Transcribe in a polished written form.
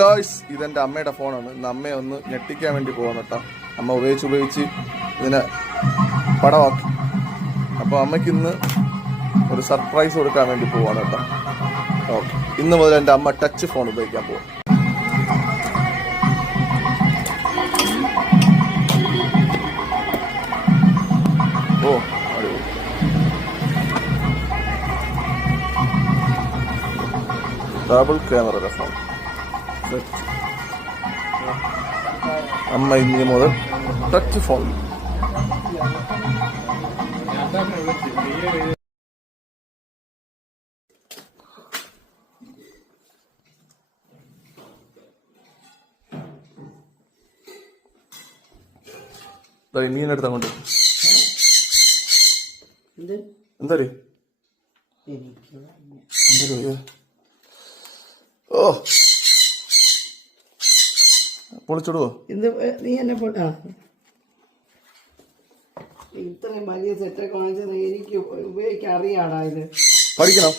Guys, ഇതെൻ്റെ അമ്മയുടെ ഫോണാണ്. ഇന്ന് അമ്മയെ ഒന്ന് ഞെട്ടിക്കാൻ വേണ്ടി പോകാൻ കേട്ടോ. അമ്മ ഉപയോഗിച്ച് ഇതിനെ പടമാക്കി. അപ്പോൾ അമ്മയ്ക്ക് ഇന്ന് ഒരു സർപ്രൈസ് കൊടുക്കാൻ വേണ്ടി പോവാണ് കേട്ടോ. ഓക്കെ, ഇന്ന് മുതൽ എൻ്റെ അമ്മ ടച്ച് ഫോൺ ഉപയോഗിക്കാൻ പോകും. ഓ അടിപൊളി. Double camera phone. അമ്മ ഇനി മുതൽ ടച്ച് ഫോൺ. മീനെടുത്താ കൊണ്ട് എന്താ ഓ പൊളിച്ചിടുവോ? നീ എന്നെ ഇത്രയും വലിയ സെറ്റൊക്കെ വാങ്ങിച്ചത് എനിക്ക് ഉപയോഗിക്കാൻ അറിയാടാ. ഇത് പഠിക്കണം.